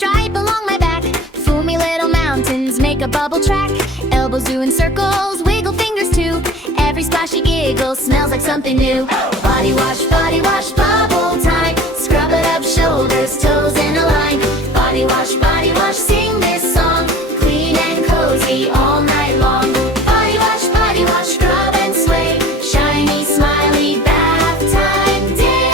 stripe along my back. Foamy little mountains make a bubble track. Elbows doing circles, wiggle fingers too. Every splashy giggle smells like something new. Body wash, bubble time. Scrub it up, shoulders, toes in a line. Body wash, sing this song. Clean and cozy all night long. Body wash, scrub and sway. Shiny, smiley, bath time day.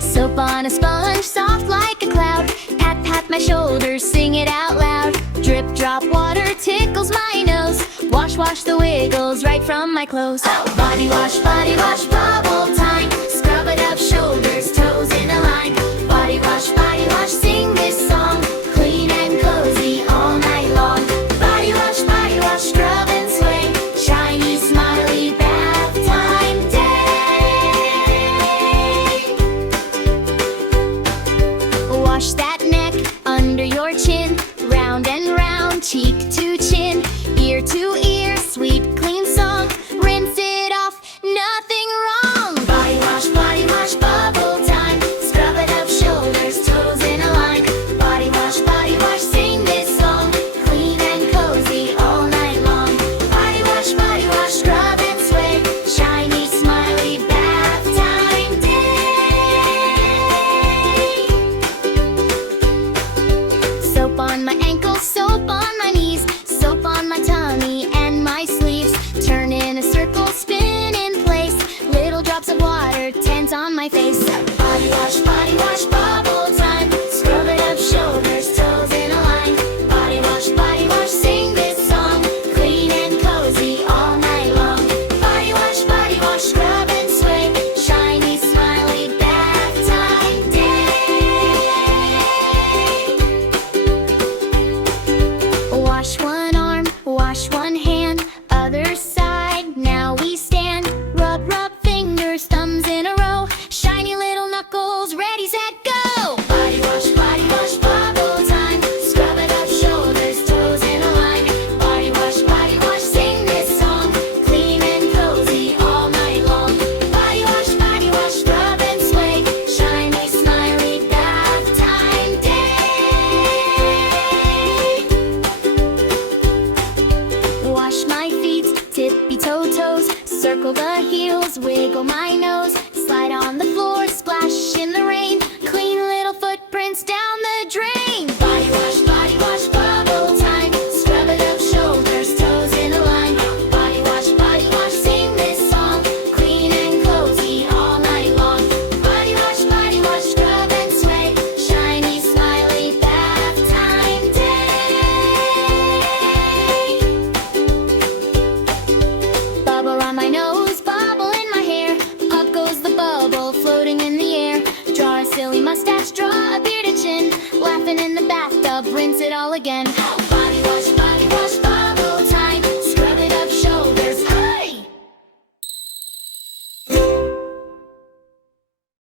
Soap on a sponge, soft like a cloud. Pat, pat my shoulders, sing it out loud. Drip, drop, water tickles my nose. Wash, wash the wiggles right from my clothes. Body wash, bubble time. Scrub it up, shoulders, toes in a line. Body wash, sing this song. Clean and cozy all night long. Body wash, scrub and sway. Shiny, smiley, bath time day. Wash that neck under your chin. Round and round, cheek to chin. Ear to ear, sweet clean song. Rinse it off, nothing wrong. Body wash, bubble time. Scrub it up, shoulders, toes in a line. Body wash, sing this song. Clean and cozy all night long. Body wash, scrub and sway. Shiny, smiley, bath time day. Soap on my ankles, soap on my knees. Soap on my tummy and my sleeves. Turn in a circle, spin in place. Little drops of water, tens on my face. Body wash, bubble time. Scrub it up, shoulders, toes in a line. Body wash, sing this song. Clean and cozy all night long. Body wash, scrub and sway. Shiny, smiley, bath time day. Wash one arm, wash one hand. Other side, now we stand. Rub, rub fingers, thumbs in a row. Shiny little knuckles, ready, set, go! Body wash, bubble time. Scrub it up, shoulders, toes in a line. Body wash, sing this song. Clean and cozy all night long. Body wash, scrub and sway. Shiny, smiley, bath time day. Wash my feet, tippy toe toes. Circle the heels, wiggle my nose. Slide on the floor, splash in the rain. Clean little footprints down the drain. Body wash, bubble time. Scrub it up, shoulders, toes in a line. Body wash, sing this song. Clean and cozy all night long. Body wash, scrub and sway. Shiny, smiley, bath time day. Bubble on my nose, bubble in my hair. Up goes the bubble, floating in the air. Draw a silly mustache, draw a bearded chin. Laughing in the bathtub, rinse it all again.